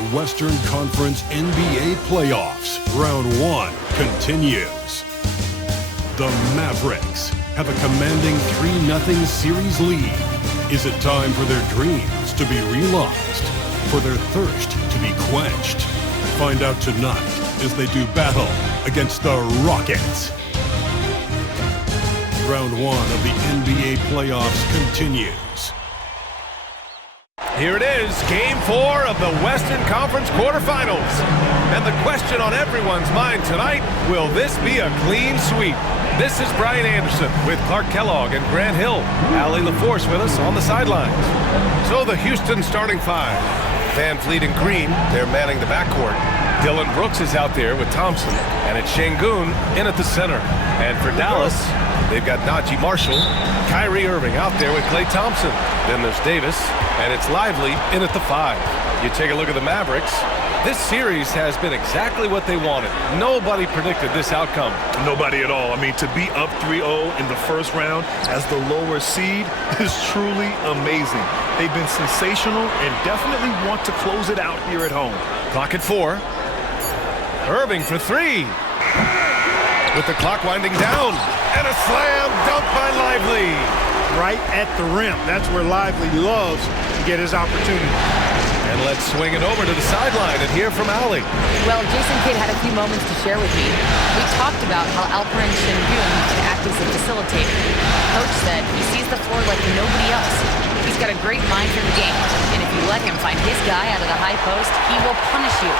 the Western Conference NBA playoffs. Round 1 continues. The Mavericks have a commanding 3-0 series lead. Is it time for their dreams to be realized? For their thirst to be quenched? Find out tonight as they do battle against the Rockets. Round 1 of the NBA playoffs continues. Here it is, Game 4 of the Western Conference quarterfinals. And the question on everyone's mind tonight, will this be a clean sweep? This is Brian Anderson with Clark Kellogg and Grant Hill. Allie LaForce with us on the sidelines. So the Houston starting 5. Van Vliet and Green, they're manning the backcourt. Dylan Brooks is out there with Thompson. And it's Şengün in at the center. And for Dallas, they've got Najee Marshall, Kyrie Irving out there with Klay Thompson. Then there's Davis, and it's Lively in at the 5. You take a look at the Mavericks. This series has been exactly what they wanted. Nobody predicted this outcome. Nobody at all. I mean, to be up 3-0 in the first round as the lower seed is truly amazing. They've been sensational and definitely want to close it out here at home. Clock at 4. Irving for 3. With the clock winding down. And a slam dunk by Lively. Right at the rim. That's where Lively loves to get his opportunity. And let's swing it over to the sideline and hear from Allie. Well, Jason Kidd had a few moments to share with me. We talked about how Alperen Şengün can act as a facilitator. Coach said he sees the floor like nobody else. He's got a great mind for the game. And if you let him find his guy out of the high post, he will punish you.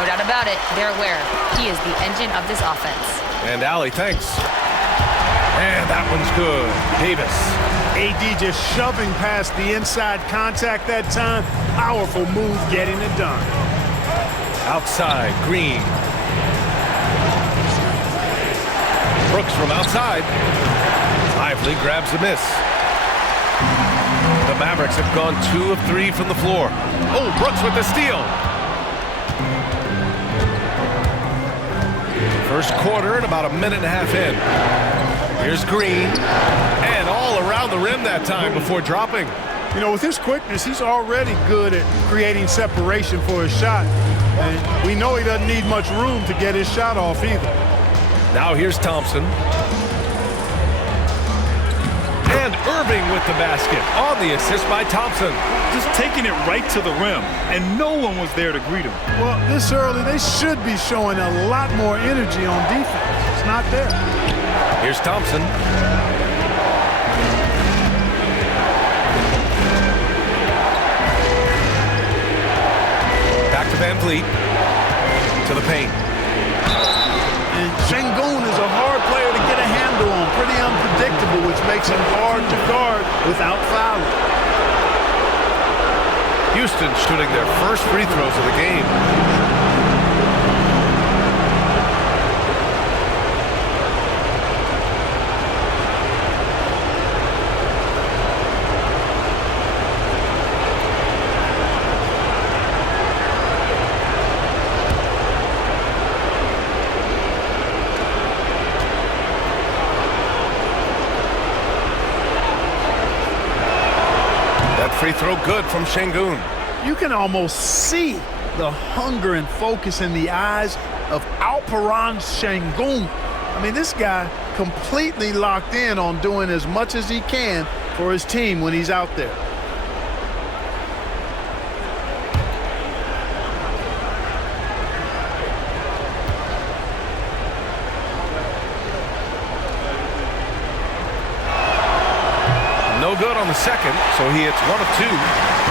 No doubt about it, they're aware. He is the engine of this offense. And Allie, thanks. And that one's good. Davis. AD just shoving past the inside contact that time. Powerful move getting it done. Outside, Green. Brooks from outside. Lively grabs the miss. The Mavericks have gone 2 of 3 from the floor. Oh, Brooks with the steal. First quarter and about a minute and a half in. Here's Green. And all around the rim that time before dropping. You know, with his quickness, he's already good at creating separation for his shot. And we know he doesn't need much room to get his shot off either. Now here's Thompson. And Irving with the basket on the assist by Thompson. Just taking it right to the rim, and no one was there to greet him. Well, this early, they should be showing a lot more energy on defense. It's not there. Here's Thompson. Back to Van Vliet. To the paint. And Şengün is a hard player to get a handle on. Pretty unpredictable, which makes him hard to guard without fouling. Houston shooting their first free throws of the game. Free throw good from Şengün. You can almost see the hunger and focus in the eyes of Alperen Şengün. I mean, this guy completely locked in on doing as much as he can for his team when he's out there. No good on the second, so he hits 1 of 2.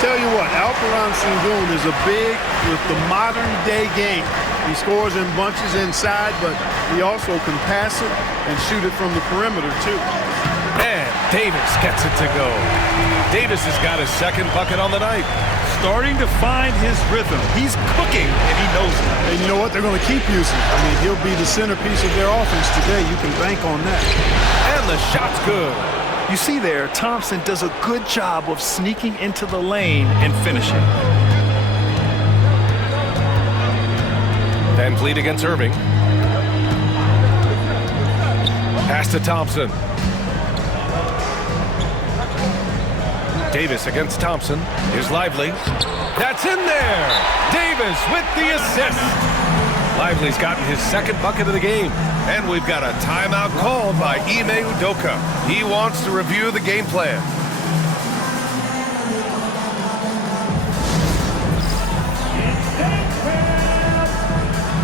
Tell you what, Alperen Şengün is a big with the modern-day game. He scores in bunches inside, but he also can pass it and shoot it from the perimeter, too. And Davis gets it to go. Davis has got his second bucket on the night. Starting to find his rhythm. He's cooking, and he knows it. And you know what? They're going to keep using him. I mean, he'll be the centerpiece of their offense today. You can bank on that. And the shot's good. You see there, Thompson does a good job of sneaking into the lane and finishing. Van Vliet against Irving. Pass to Thompson. Davis against Thompson. Here's Lively. That's in there. Davis with the assist. Lively's gotten his second bucket of the game. And we've got a timeout called by Ime Udoka. He wants to review the game plan.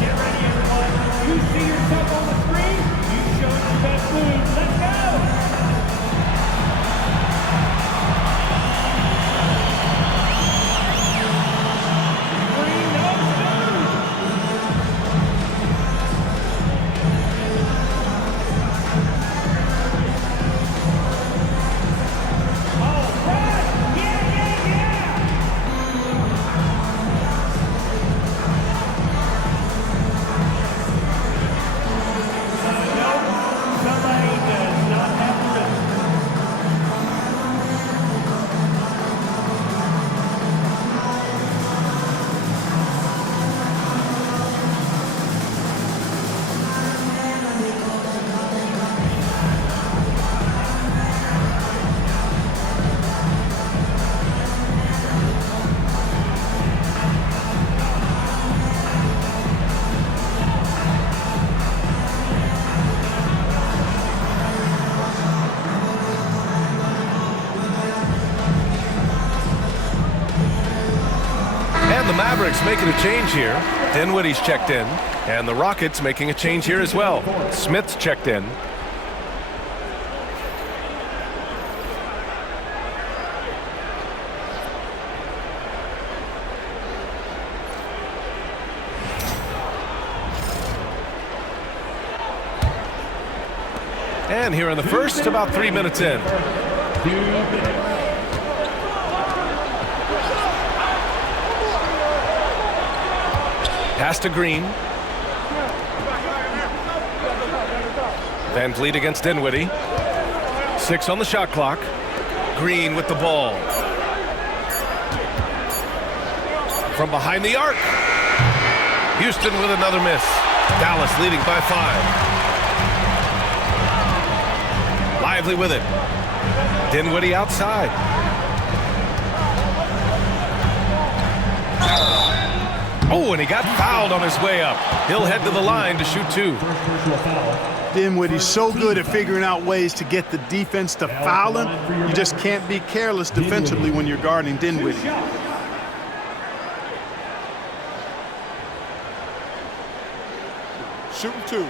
Get ready, everyone. You see yourself on the screen. You showed your best moves. Let's go. And the Mavericks making a change here. Dinwiddie's checked in. And the Rockets making a change here as well. Smith's checked in. And here in the first, about 3 minutes in. Pass to Green. Van Vliet against Dinwiddie. 6 on the shot clock. Green with the ball. From behind the arc. Houston with another miss. Dallas leading by 5. Lively with it. Dinwiddie outside. Oh, and he got fouled on his way up. He'll head to the line to shoot 2. Dinwiddie's so good at figuring out ways to get the defense to foul him. You just can't be careless defensively when you're guarding Dinwiddie. Shooting 2.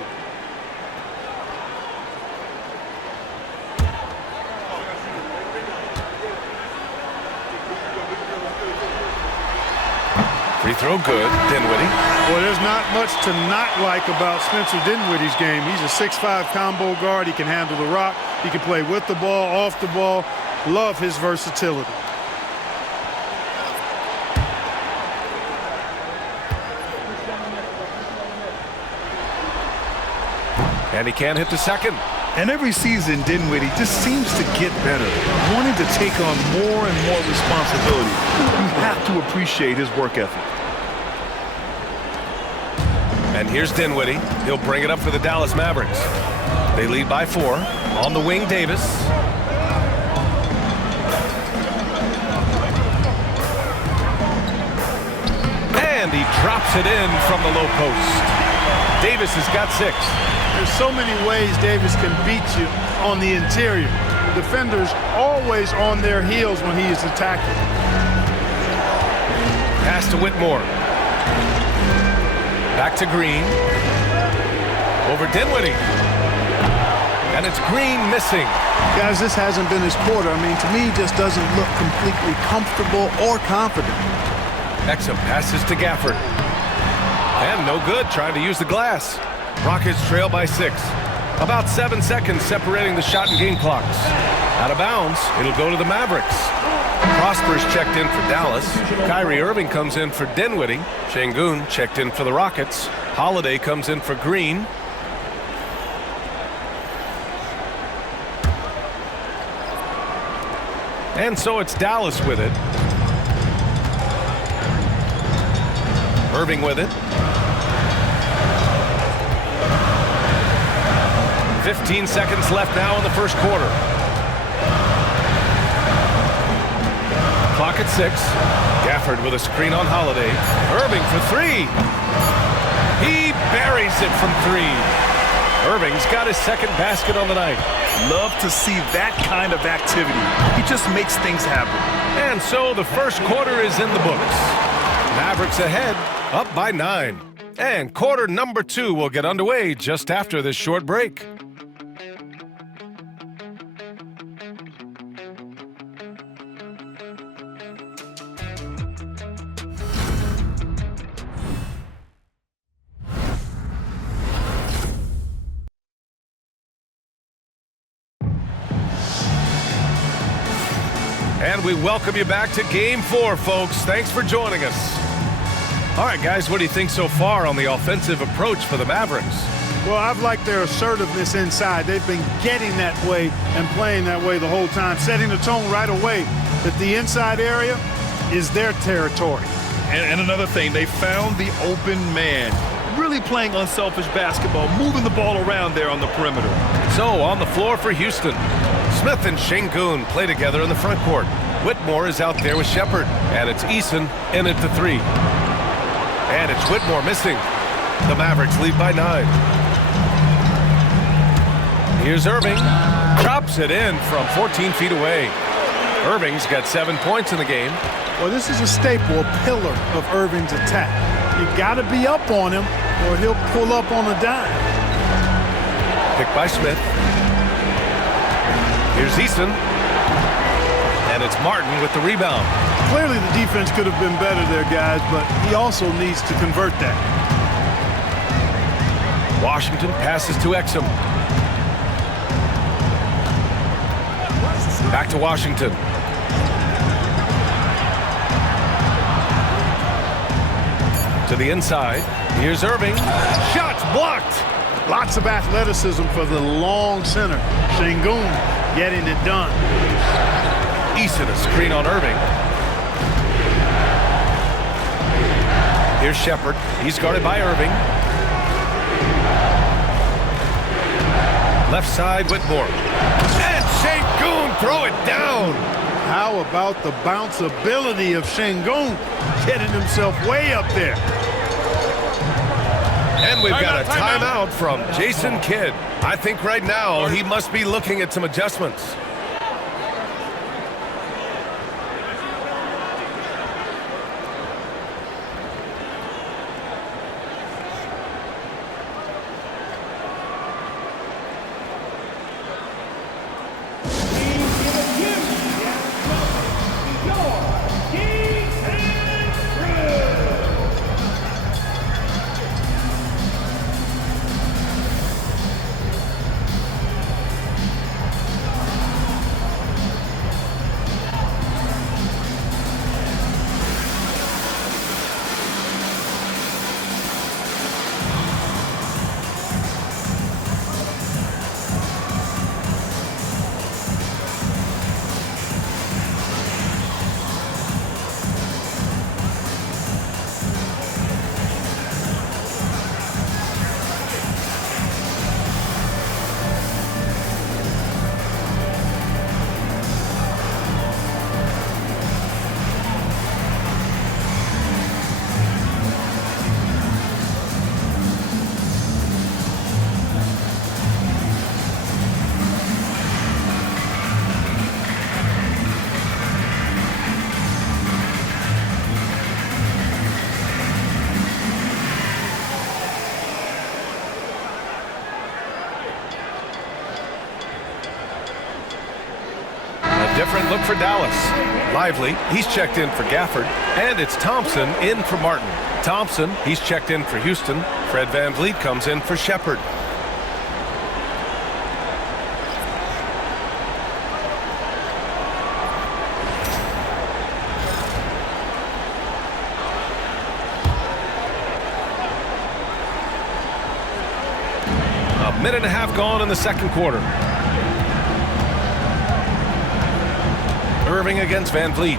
Free throw good, Dinwiddie. Well, there's not much to not like about Spencer Dinwiddie's game. He's a 6'5" combo guard. He can handle the rock. He can play with the ball, off the ball. Love his versatility. And he can't hit the second. And every season, Dinwiddie just seems to get better, wanting to take on more and more responsibility. You have to appreciate his work ethic. And here's Dinwiddie. He'll bring it up for the Dallas Mavericks. They lead by 4. On the wing, Davis. And he drops it in from the low post. Davis has got 6. There's so many ways Davis can beat you on the interior. The defender's always on their heels when he is attacking. Pass to Whitmore. Back to Green. Over Dinwiddie. And it's Green missing. Guys, this hasn't been his quarter. I mean, to me, he just doesn't look completely comfortable or confident. Exum passes to Gafford. And no good, trying to use the glass. Rockets trail by 6. About 7 seconds separating the shot and game clocks. Out of bounds, it'll go to the Mavericks. Prosper's checked in for Dallas. Kyrie Irving comes in for Dinwiddie. Şengün checked in for the Rockets. Holiday comes in for Green. And so it's Dallas with it. Irving with it. 15 seconds left now in the first quarter. Clock at 6. Gafford with a screen on Holiday. Irving for 3. He buries it from 3. Irving's got his second basket on the night. Love to see that kind of activity. He just makes things happen. And so the first quarter is in the books. Mavericks ahead, up by 9. And quarter number 2 will get underway just after this short break. And we welcome you back to Game 4, folks. Thanks for joining us. All right, guys, what do you think so far on the offensive approach for the Mavericks? Well, I've liked their assertiveness inside. They've been getting that way and playing that way the whole time, setting the tone right away that the inside area is their territory. And another thing, they found the open man. Really playing unselfish basketball, moving the ball around there on the perimeter. So, on the floor for Houston, Smith and Şengün play together in the front court. Whitmore is out there with Shepherd, and it's Eason in at the 3. And it's Whitmore missing. The Mavericks lead by 9. Here's Irving. Drops it in from 14 feet away. Irving's got 7 points in the game. Well, this is a staple, a pillar of Irving's attack. You got to be up on him or he'll pull up on a dime. Picked by Smith. Here's Eason. And it's Martin with the rebound. Clearly the defense could have been better there, guys, but he also needs to convert that. Washington passes to Exum. Back to Washington. To the inside. Here's Irving. Shots blocked. Lots of athleticism for the long center. Şengün getting it done. Eason a screen on Irving. Here's Shepherd. He's guarded by Irving. Left side, Whitmore. And Şengün throw it down. How about the bounce ability of Şengün getting himself way up there? And we've got a timeout from Jason Kidd. I think right now he must be looking at some adjustments. Different look for Dallas. Lively, he's checked in for Gafford. And it's Thompson in for Martin. Thompson, he's checked in for Houston. Fred VanVleet comes in for Shepherd. A minute and a half gone in the second quarter. Irving against VanVleet.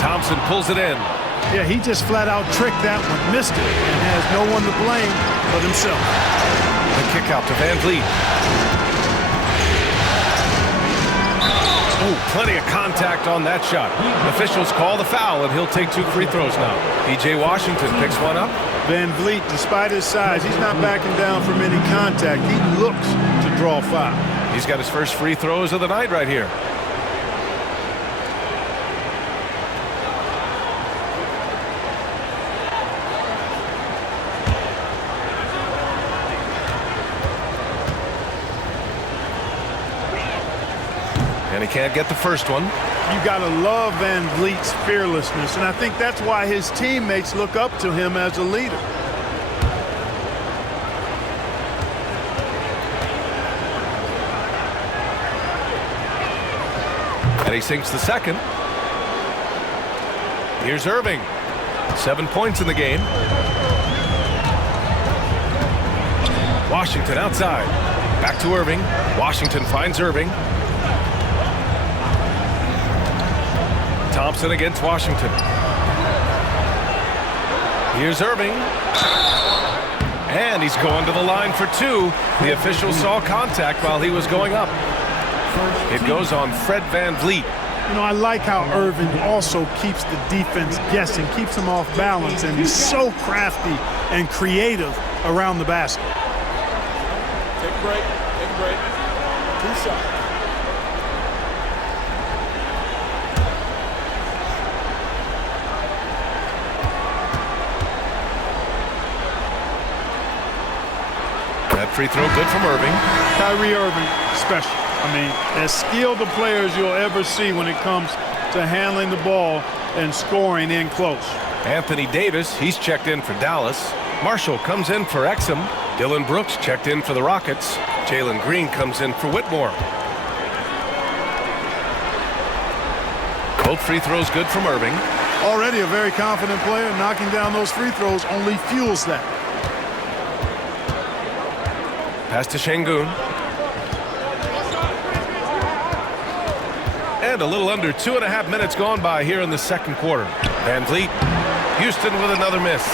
Thompson pulls it in. Yeah, he just flat out tricked that one, missed it, and has no one to blame but himself. The kick out to VanVleet. Ooh, plenty of contact on that shot. Officials call the foul, and he'll take 2 free throws now. P.J. Washington picks one up. Van Vliet, despite his size, he's not backing down from any contact. He looks to draw foul. He's got his first free throws of the night right here. And he can't get the first one. You got to love Van Vliet's fearlessness, and I think that's why his teammates look up to him as a leader. And he sinks the second. Here's Irving. 7 points in the game. Washington outside. Back to Irving. Washington finds Irving. Thompson against Washington. Here's Irving. And he's going to the line for 2. The official saw contact while he was going up. It goes on Fred Van Vliet. You know, I like how Irving also keeps the defense guessing, keeps them off balance, and he's so crafty and creative around the basket. Take a break. Take a break. 2 shots. That free throw good from Irving. Kyrie Irving, special. I mean, as skilled a player as you'll ever see when it comes to handling the ball and scoring in close. Anthony Davis, he's checked in for Dallas. Marshall comes in for Exum. Dylan Brooks checked in for the Rockets. Jalen Green comes in for Whitmore. Both free throws good from Irving. Already a very confident player. Knocking down those free throws only fuels that. Pass to Şengün. And a little under 2.5 minutes gone by here in the second quarter. Van Vliet. Houston with another miss.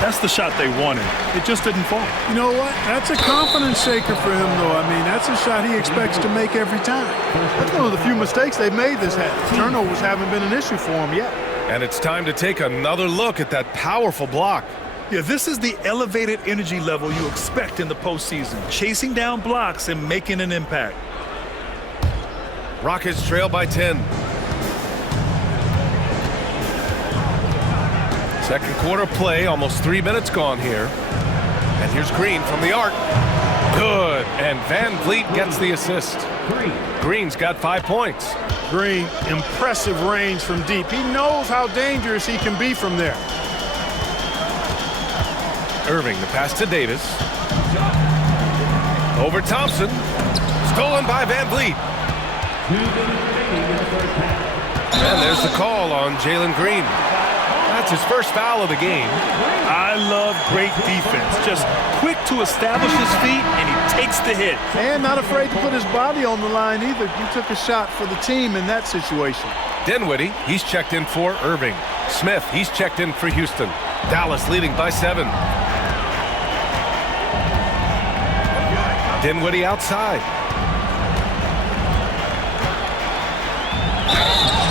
That's the shot they wanted. It just didn't fall. You know what? That's a confidence shaker for him, though. I mean, that's a shot he expects to make every time. That's one of the few mistakes they've made this half. Turnovers haven't been an issue for him yet. And it's time to take another look at that powerful block. Yeah, this is the elevated energy level you expect in the postseason. Chasing down blocks and making an impact. Rockets trail by 10. Second quarter play, almost 3 minutes gone here. And here's Green from the arc. Good. And Van Vliet gets the assist. Green's got 5 points. Green, impressive range from deep. He knows how dangerous he can be from there. Irving, the pass to Davis. Over Thompson. Stolen by Van Vliet. And there's the call on Jalen Green. That's his first foul of the game. I love great defense. Just quick to establish his feet, and he takes the hit. And not afraid to put his body on the line either. He took a shot for the team in that situation. Dinwiddie, he's checked in for Irving. Smith, he's checked in for Houston. Dallas leading by 7. Dinwiddie outside.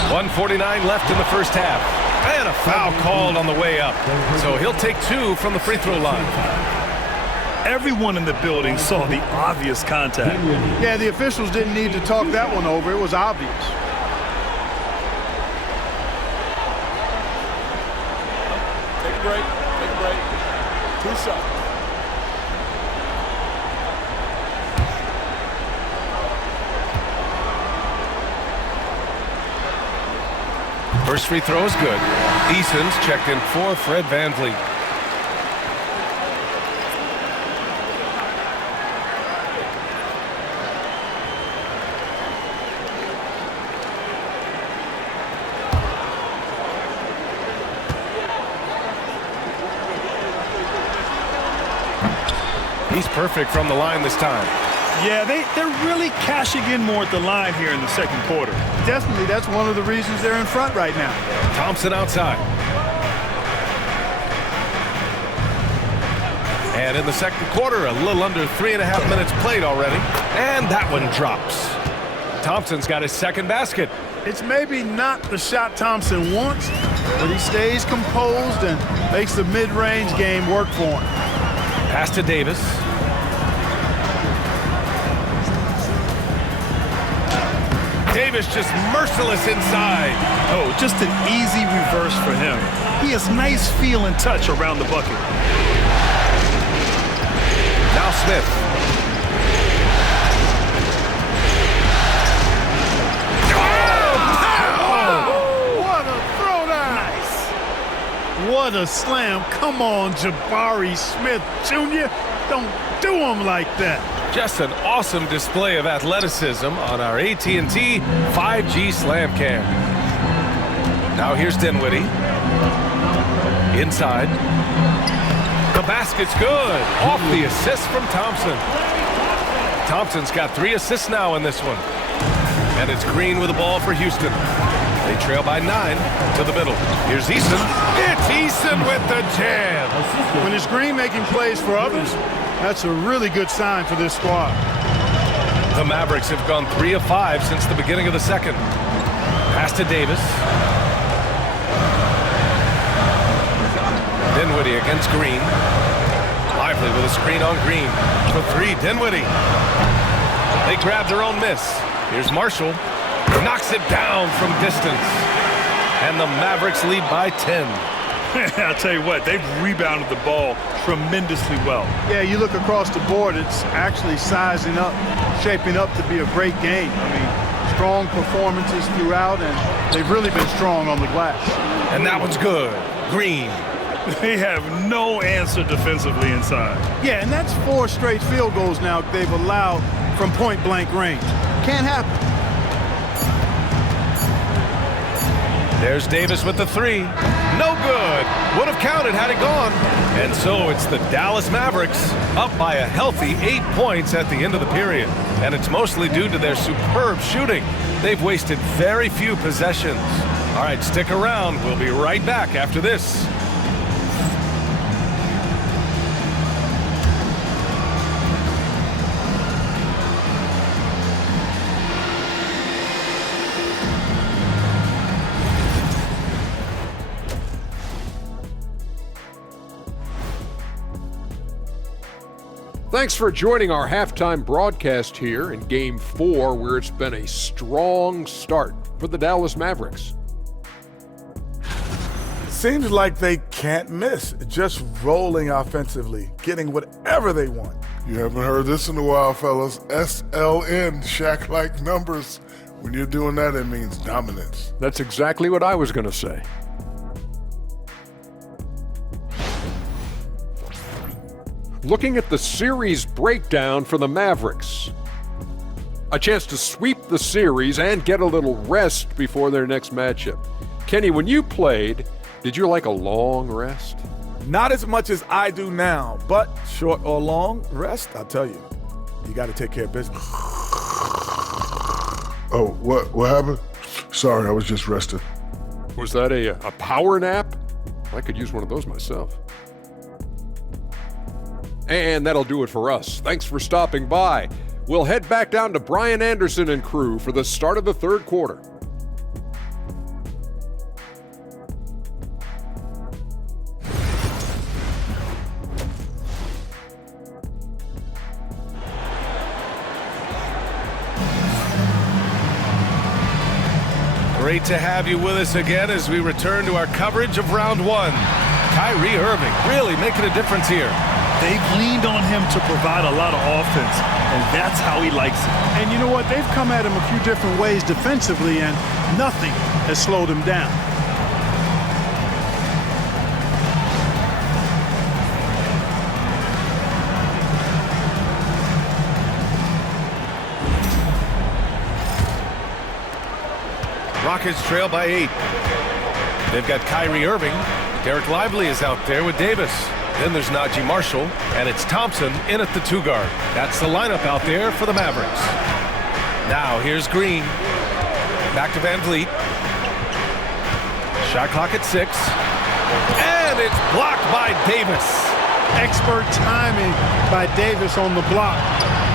1:49 left in the first half. And a foul called on the way up. So he'll take 2 from the free throw line. Everyone in the building saw the obvious contact. Yeah, the officials didn't need to talk that one over. It was obvious. Take a break. Take a break. 2 shots. First free throw is good. Eason's checked in for Fred Van Vliet. He's perfect from the line this time. Yeah, they're really cashing in more at the line here in the second quarter. Definitely, that's one of the reasons they're in front right now. Thompson outside. And in the second quarter, a little under 3.5 minutes played already. And that one drops. Thompson's got his second basket. It's maybe not the shot Thompson wants, but he stays composed and makes the mid-range game work for him. Pass to Davis. Davis just merciless inside. Oh, just an easy reverse for him. He has nice feel and touch around the bucket. Now Smith. What a throwdown! Nice. What a slam. Come on, Jabari Smith Jr. Don't do him like that. Just an awesome display of athleticism on our AT&T 5G Slam Cam. Now here's Dinwiddie. Inside. The basket's good. Off the assist from Thompson. Thompson's got 3 assists now in this one. And it's Green with the ball for Houston. They trail by 9 to the middle. Here's Eason. It's Eason with the jam. When it's Green making plays for others, that's a really good sign for this squad. The Mavericks have gone 3 of 5 since the beginning of the second. Pass to Davis. Dinwiddie against Green. Lively with a screen on Green. For 3, Dinwiddie. They grab their own miss. Here's Marshall. Knocks it down from distance. And the Mavericks lead by 10. I'll tell you what, they've rebounded the ball tremendously well. Yeah, you look across the board, it's actually sizing up, shaping up to be a great game. I mean, strong performances throughout, and they've really been strong on the glass. And that one's good. Green. They have no answer defensively inside. Yeah, and that's 4 straight field goals now they've allowed from point-blank range. Can't happen. There's Davis with the 3. No good. Would have counted had it gone. And so it's the Dallas Mavericks up by a healthy 8 points at the end of the period. And it's mostly due to their superb shooting. They've wasted very few possessions. All right, stick around. We'll be right back after this. Thanks for joining our halftime broadcast here in Game 4, where it's been a strong start for the Dallas Mavericks. Seems like they can't miss, just rolling offensively, getting whatever they want. You haven't heard this in a while, fellas. SLN, Shaq-like numbers. When you're doing that, it means dominance. That's exactly what I was going to say. Looking at the series breakdown for the Mavericks. A chance to sweep the series and get a little rest before their next matchup. Kenny, when you played, did you like a long rest? Not as much as I do now, but short or long rest, I'll tell you, you got to take care of business. Oh, what happened? Sorry, I was just resting. Was that a power nap? I could use one of those myself. And that'll do it for us. Thanks for stopping by. We'll head back down to Brian Anderson and crew for the start of the third quarter. Great to have you with us again as we return to our coverage of round 1. Kyrie Irving really making a difference here. They've leaned on him to provide a lot of offense, and that's how he likes it. And you know what? They've come at him a few different ways defensively, and nothing has slowed him down. Rockets trail by 8. They've got Kyrie Irving. Derek Lively is out there with Davis. Then there's Najee Marshall, and it's Thompson in at the 2 guard. That's the lineup out there for the Mavericks. Now here's Green. Back to Van Vliet. Shot clock at 6. And it's blocked by Davis. Expert timing by Davis on the block.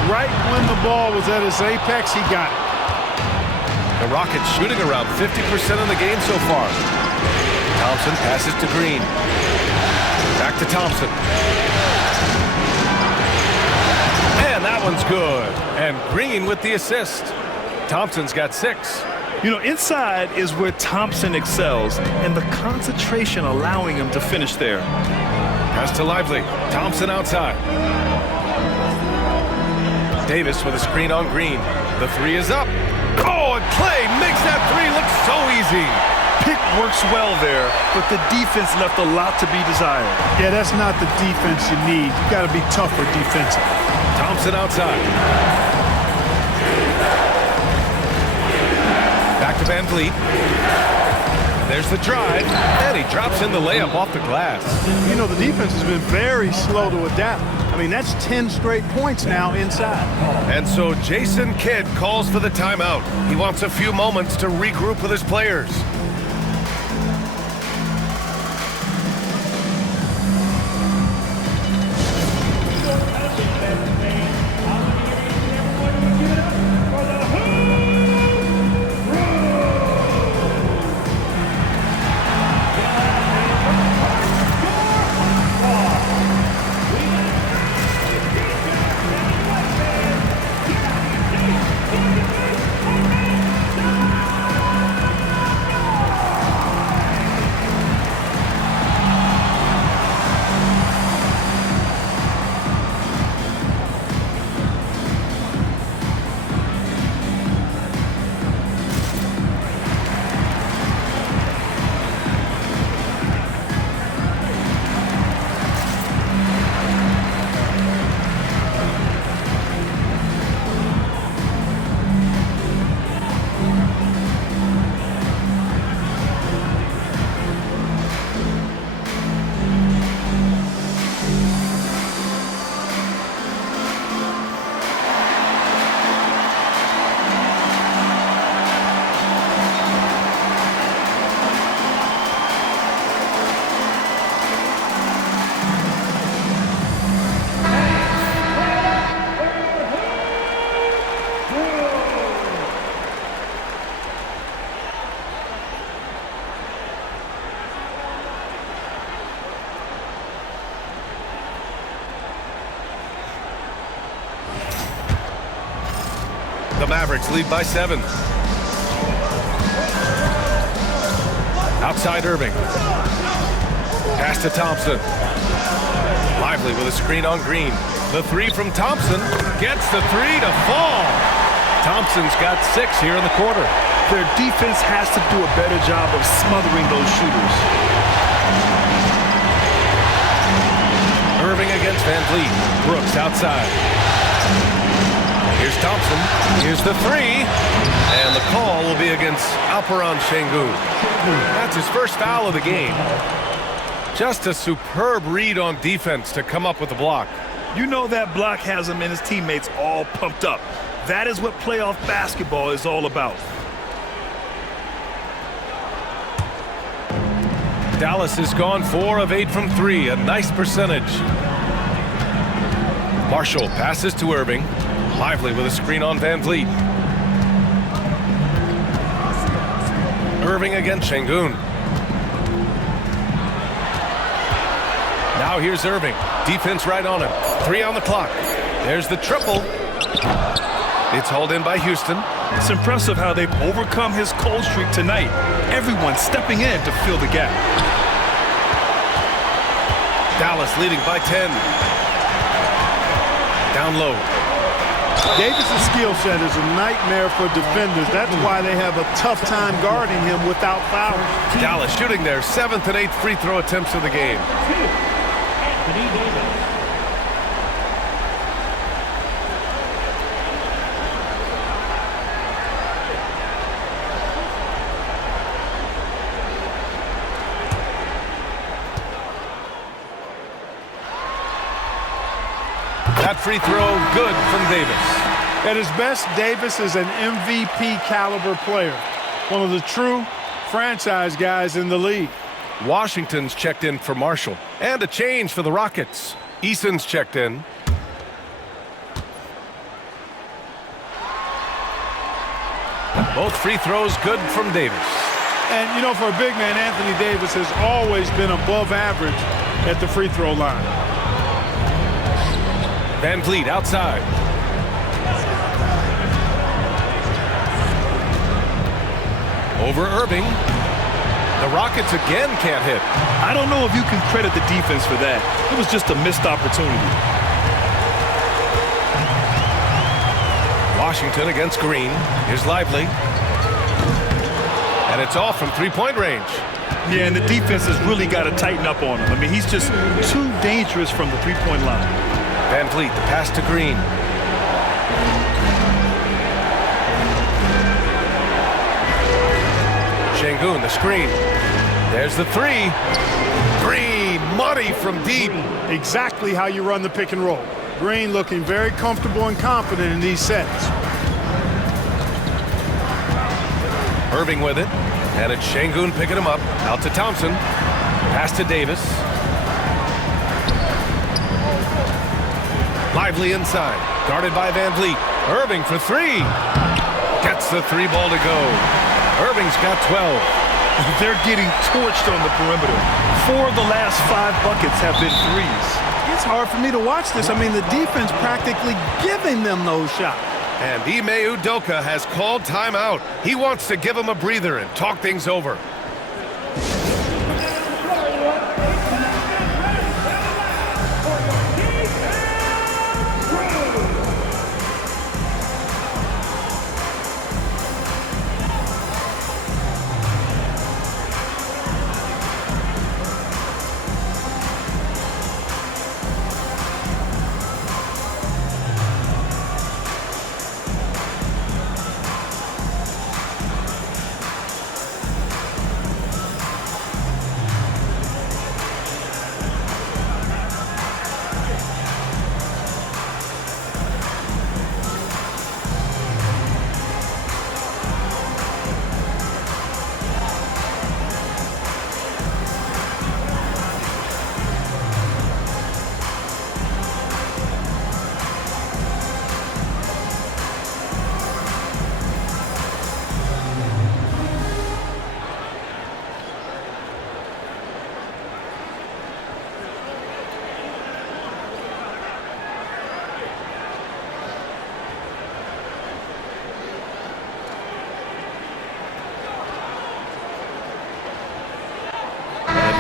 Right when the ball was at its apex, he got it. The Rockets shooting around 50% in the game so far. Thompson passes to Green. Back to Thompson. And that one's good. And Green with the assist. Thompson's got 6. You know, inside is where Thompson excels, and the concentration allowing him to finish there. Pass to Lively. Thompson outside. Davis with a screen on Green. The 3 is up. Oh, and Clay makes that 3 look so easy. Pick works well there, but the defense left a lot to be desired. Yeah, that's not the defense you need. You got to be tougher defensive. Thompson outside. Back to Van Vliet. There's the drive, and he drops in the layup off the glass. You know, the defense has been very slow to adapt. I mean, that's 10 straight points now inside. And so Jason Kidd calls for the timeout. He wants a few moments to regroup with his players. The Mavericks lead by 7. Outside Irving. Pass to Thompson. Lively with a screen on Green. The 3 from Thompson gets the 3 to fall. Thompson's got 6 here in the quarter. Their defense has to do a better job of smothering those shooters. Irving against Van Vliet. Brooks outside. Here's Thompson. Here's the 3. And the call will be against Alperen Sengun. That's his first foul of the game. Just a superb read on defense to come up with the block. You know that block has him and his teammates all pumped up. That is what playoff basketball is all about. Dallas has gone 4 of 8 from 3, a nice percentage. Marshall passes to Irving. Lively with a screen on Van Vliet. Irving against Sengun. Now here's Irving. Defense right on him. 3 on the clock. There's the triple. It's hauled in by Houston. It's impressive how they've overcome his cold streak tonight. Everyone stepping in to fill the gap. Dallas leading by 10. Down low. Davis' skill set is a nightmare for defenders. That's why they have a tough time guarding him without fouls. Dallas shooting their 7th and 8th free throw attempts of the game. Anthony Davis. That free throw good from Davis. At his best, Davis is an MVP caliber player. One of the true franchise guys in the league. Washington's checked in for Marshall. And a change for the Rockets. Eason's checked in. Both free throws good from Davis. And, you know, for a big man, Anthony Davis has always been above average at the free throw line. Van Vliet outside. Over Irving. The Rockets again can't hit. I don't know if you can credit the defense for that. It was just a missed opportunity. Washington against Green. Here's Lively. And it's off from three-point range. Yeah, and the defense has really got to tighten up on him. I mean, he's just too dangerous from the three-point line. Van Vliet, the pass to Green. Şengün, the screen. There's the three. Green, money from deep. Exactly how you run the pick and roll. Green looking very comfortable and confident in these sets. Irving with it. And it's Şengün picking him up. Out to Thompson. Pass to Davis. Lively inside. Guarded by Van Vliet. Irving for three. Gets the three ball to go. Irving's got 12. They're getting torched on the perimeter. 4 of the last 5 buckets have been threes. It's hard for me to watch this. I mean, the defense practically giving them those shots. And Ime Udoka has called timeout. He wants to give him a breather and talk things over.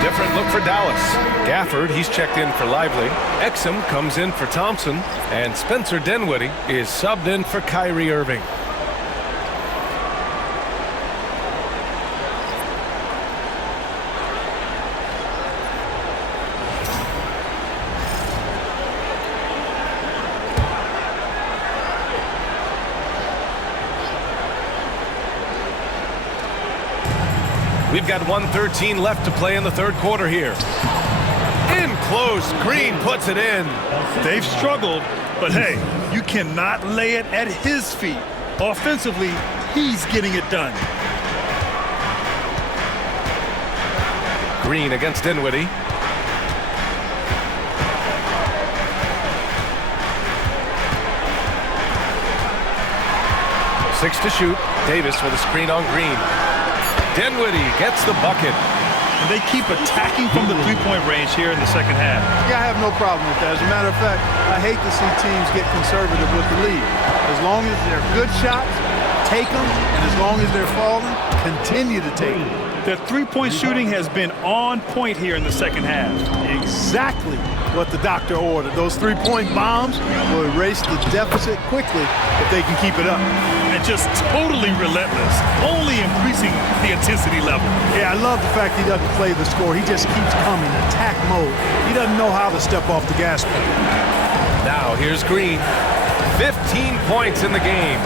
Different look for Dallas. Gafford, he's checked in for Lively. Exum comes in for Thompson. And Spencer Dinwiddie is subbed in for Kyrie Irving. We've got 1:13 left to play in the third quarter here. In close, Green puts it in. They've struggled, but hey, you cannot lay it at his feet. Offensively, he's getting it done. Green against Dinwiddie. Six to shoot. Davis with a screen on Green. Dinwiddie gets the bucket. And they keep attacking from the three-point range here in the second half. Yeah, I have no problem with that. As a matter of fact, I hate to see teams get conservative with the lead. As long as they're good shots, take them. And as long as they're falling, continue to take them. Their three-point shooting has been on point here in the second half. Exactly what the doctor ordered. Those three-point bombs will erase the deficit quickly if they can keep it up. And just totally relentless, only increasing the intensity level. Yeah, I love the fact he doesn't play the score. He just keeps coming, attack mode. He doesn't know how to step off the gas pedal. Now here's Green. 15 points in the game.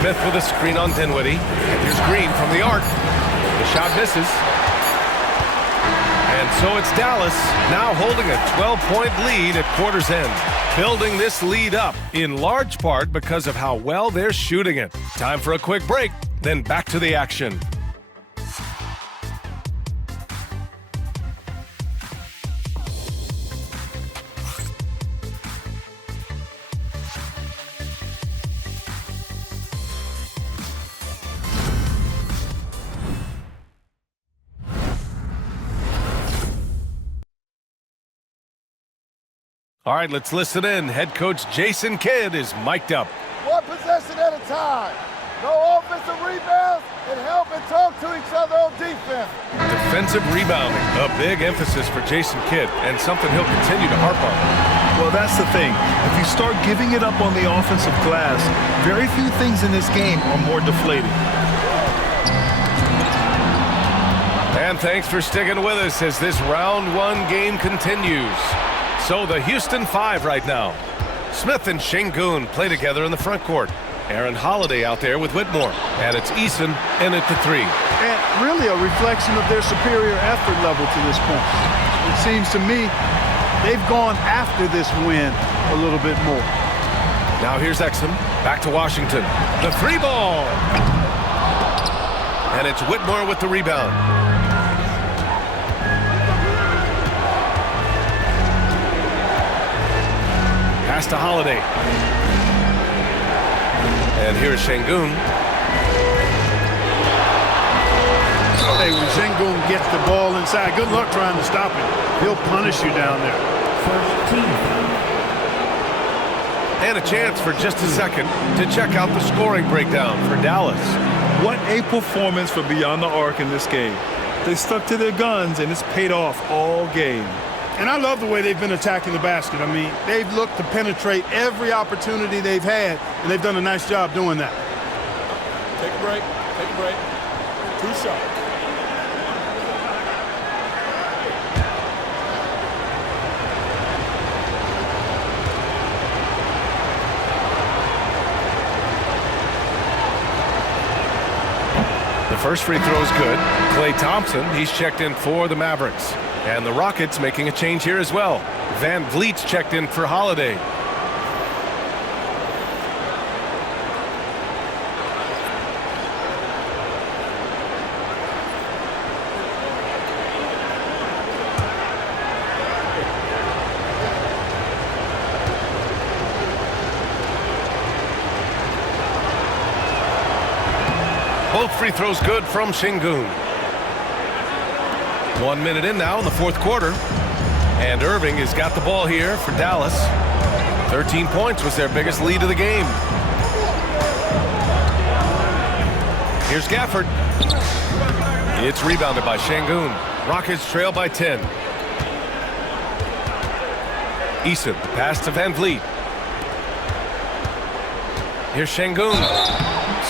Smith with a screen on Dinwiddie. And here's Green from the arc. The shot misses. And so it's Dallas now holding a 12-point lead at quarter's end. Building this lead up in large part because of how well they're shooting it. Time for a quick break, then back to the action. All right, let's listen in. Head coach Jason Kidd is mic'd up. One possession at a time. No offensive rebounds, and help and talk to each other on defense. Defensive rebounding, a big emphasis for Jason Kidd, and something he'll continue to harp on. Well, that's the thing. If you start giving it up on the offensive glass, very few things in this game are more deflating. And thanks for sticking with us as this round one game continues. So the Houston Five right now. Smith and Şengün play together in the front court. Aaron Holiday out there with Whitmore. And it's Eason in at the three. And really a reflection of their superior effort level to this point. It seems to me they've gone after this win a little bit more. Now here's Exum. Back to Washington. The three ball. And it's Whitmore with the rebound. Pass to Holiday. And here's Şengün. Hey, when Şengün gets the ball inside, good luck trying to stop him. He'll punish you down there. And a chance for just a second to check out the scoring breakdown for Dallas. What a performance for Beyond the Arc in this game. They stuck to their guns, and it's paid off all game. And I love the way they've been attacking the basket. I mean, they've looked to penetrate every opportunity they've had, and they've done a nice job doing that. Take a break. Take a break. 2 shots. The first free throw is good. Klay Thompson, he's checked in for the Mavericks. And the Rockets making a change here as well. Van Vliet's checked in for Holiday. Both free throws good from Şengün. 1 minute in now in the fourth quarter. And Irving has got the ball here for Dallas. 13 points was their biggest lead of the game. Here's Gafford. It's rebounded by Şengün. Rockets trail by 10. Eason, pass to Van Vliet. Here's Şengün.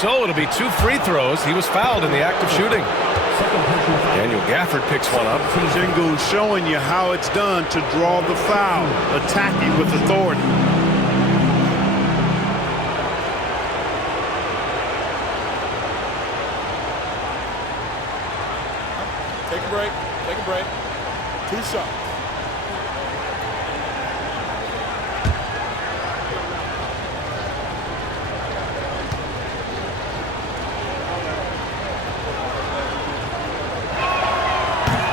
So it'll be 2 free throws. He was fouled in the act of shooting. Daniel Gafford picks one up. Şengün showing you how it's done to draw the foul, attacking with authority. Take a break. Take a break. 2 shots.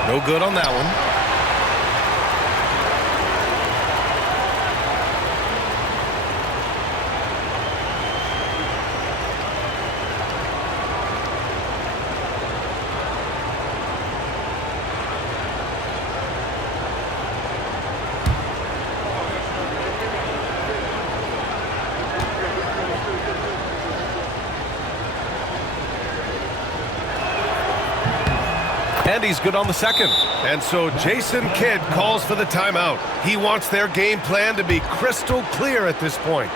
No good on that one. And he's good on the second. And so Jason Kidd calls for the timeout. He wants their game plan to be crystal clear at this point.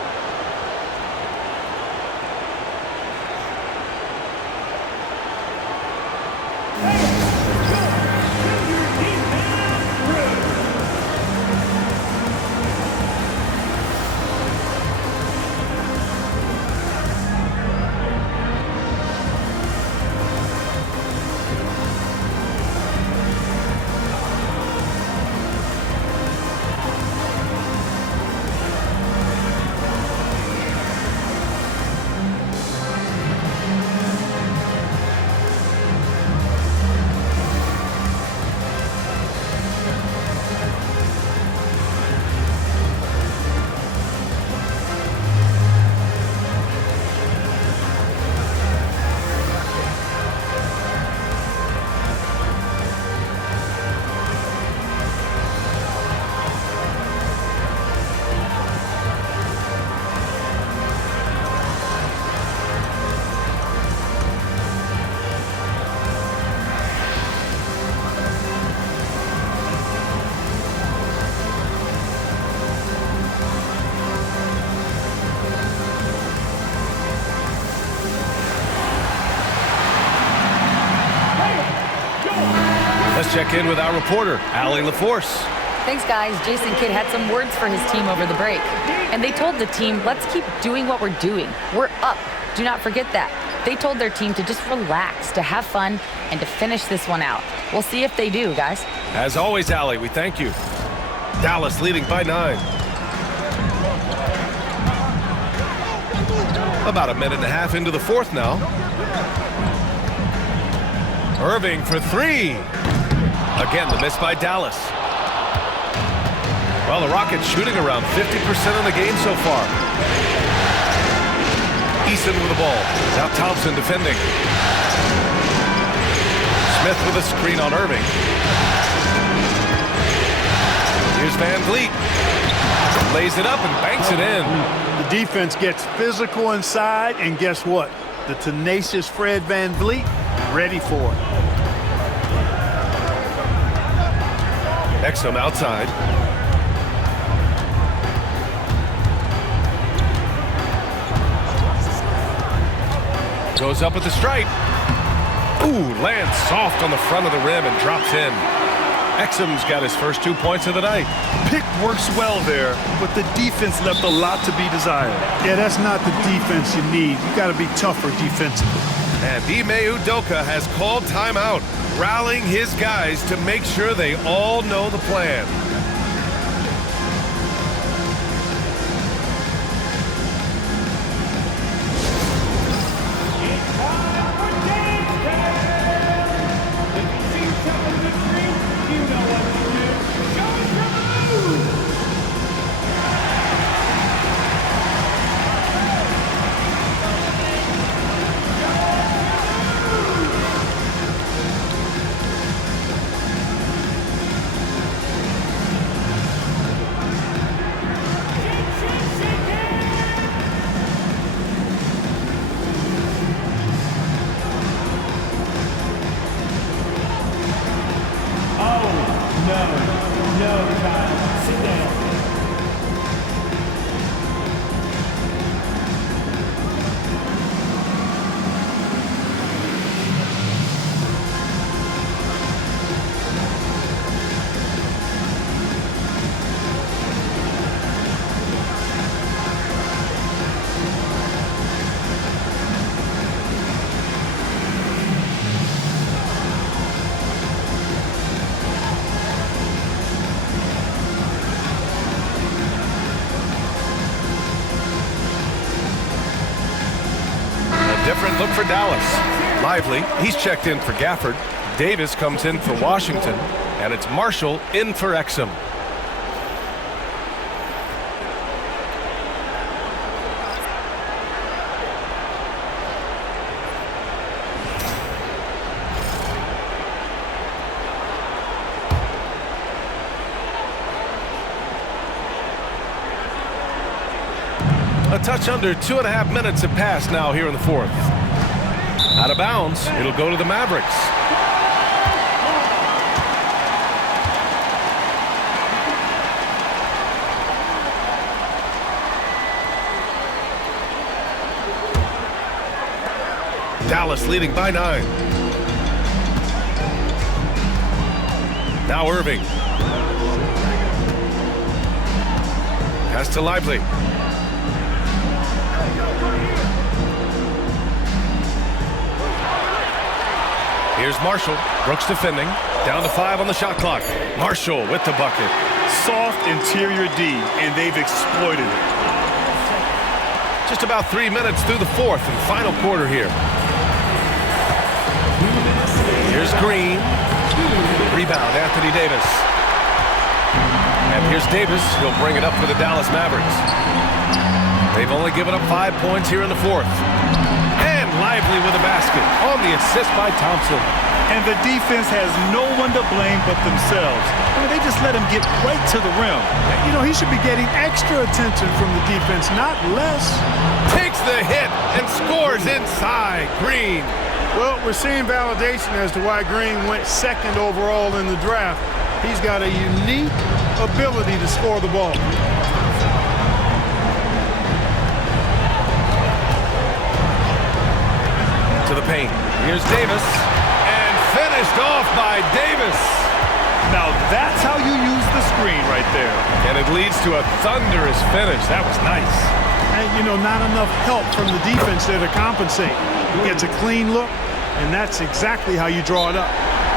Let's check in with our reporter, Allie LaForce. Thanks, guys. Jason Kidd had some words for his team over the break. And they told the team, let's keep doing what we're doing. We're up. Do not forget that. They told their team to just relax, to have fun, and to finish this one out. We'll see if they do, guys. As always, Allie, we thank you. Dallas leading by 9. About a minute and a half into the fourth now. Irving for 3. Again, the miss by Dallas. Well, the Rockets shooting around 50% in the game so far. Eason with the ball. Now Thompson defending. Smith with a screen on Irving. Here's Van Vliet. Lays it up and banks it in. The defense gets physical inside, and guess what? The tenacious Fred Van Vliet ready for it. Exum outside. Goes up at the stripe. Ooh, lands soft on the front of the rim and drops in. Exum's got his first 2 points of the night. Pick works well there, but the defense left a lot to be desired. Yeah, that's not the defense you need. You got to be tougher defensively. And Ime Udoka has called timeout, rallying his guys to make sure they all know the plan. It's time for dance time. If you see yourself on the screen, you know what to do. Show us your moves. Different look for Dallas. Lively, he's checked in for Gafford. Davis comes in for Washington. And it's Marshall in for Exum. A touch under 2.5 minutes have passed now here in the fourth. Out of bounds, it'll go to the Mavericks. Dallas leading by 9. Now Irving. Pass to Lively. Here's Marshall. Brooks defending. Down to 5 on the shot clock. Marshall with the bucket. Soft interior D, and they've exploited it. Just about 3 minutes through the fourth and final quarter here. Here's Green. Rebound, Anthony Davis. And here's Davis. He'll bring it up for the Dallas Mavericks. They've only given up 5 points here in the fourth. Lively with a basket on the assist by Thompson. And the defense has no one to blame but themselves. I mean, they just let him get right to the rim. You know, he should be getting extra attention from the defense, not less. Takes the hit and scores inside. Green. Well, we're seeing validation as to why Green went second overall in the draft. He's got a unique ability to score the ball. To the paint. Here's Davis. And finished off by Davis. Now that's how you use the screen right there. And it leads to a thunderous finish. That was nice. And, you know, not enough help from the defense there to compensate. He gets a clean look, and that's exactly how you draw it up.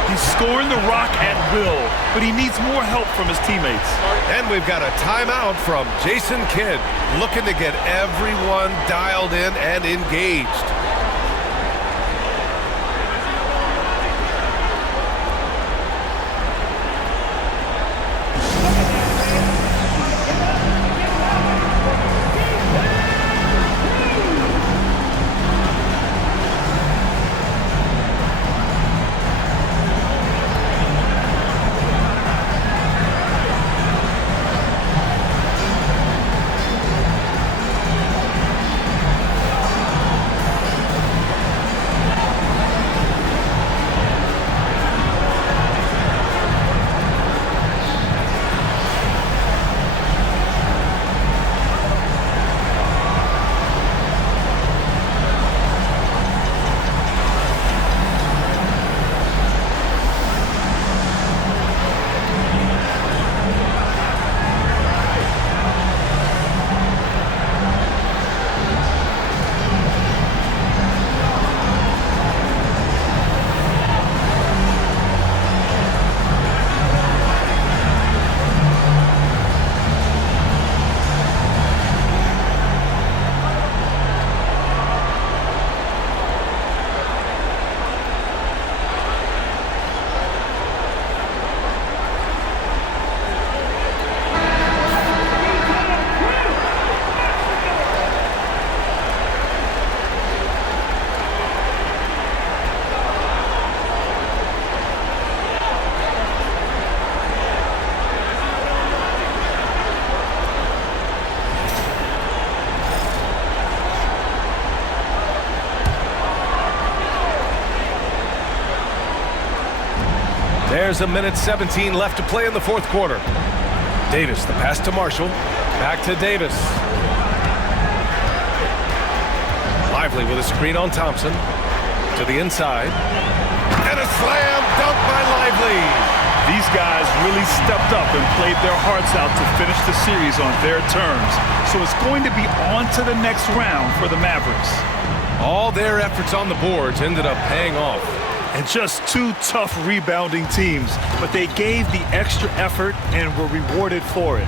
He's scoring the rock at will, but he needs more help from his teammates. And we've got a timeout from Jason Kidd, looking to get everyone dialed in and engaged. There's a minute 17 left to play in the fourth quarter. Davis, the pass to Marshall. Back to Davis. Lively with a screen on Thompson. To the inside. And a slam dunk by Lively. These guys really stepped up and played their hearts out to finish the series on their terms. So it's going to be on to the next round for the Mavericks. All their efforts on the boards ended up paying off. And just two tough rebounding teams, but they gave the extra effort and were rewarded for it.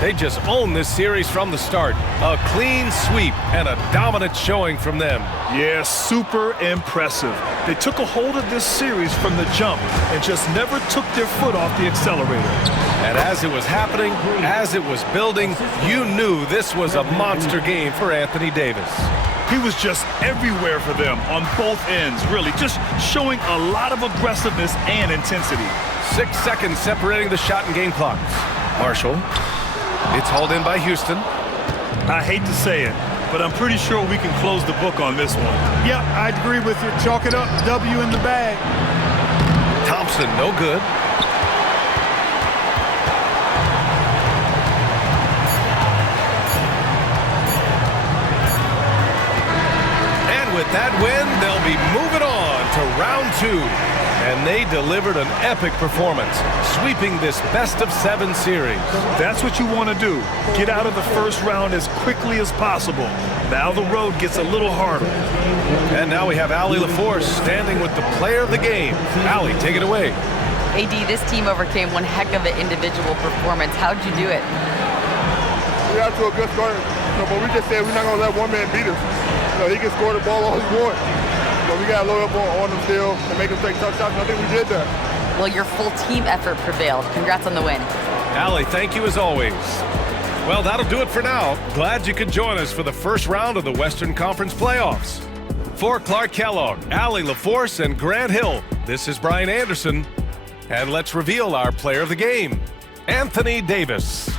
They just owned this series from the start. A clean sweep and a dominant showing from them. Yeah, super impressive. They took a hold of this series from the jump and just never took their foot off the accelerator. And as it was happening, as it was building, you knew this was a monster game for Anthony Davis. He was just everywhere for them on both ends, really, just showing a lot of aggressiveness and intensity. 6 seconds separating the shot and game clocks. Marshall. It's hauled in by Houston. I hate to say it, but I'm pretty sure we can close the book on this one. Yep, I agree with you. Chalk it up. W in the bag. Thompson, no good. With that win, they'll be moving on to round 2. And they delivered an epic performance, sweeping this best-of-7 series. That's what you want to do. Get out of the first round as quickly as possible. Now the road gets a little harder. And now we have Allie LaForce standing with the player of the game. Allie, take it away. AD, this team overcame one heck of an individual performance. How'd you do it? We got to a good start, but we just said we're not going to let one man beat us. He can score the ball all he wants. We got to load up on him still and make him take tough shots, and I think we did that. Well, your full team effort prevailed. Congrats on the win. Allie, thank you as always. Well, that'll do it for now. Glad you could join us for the first round of the Western Conference playoffs. For Clark Kellogg, Allie LaForce, and Grant Hill, this is Brian Anderson. And let's reveal our player of the game, Anthony Davis.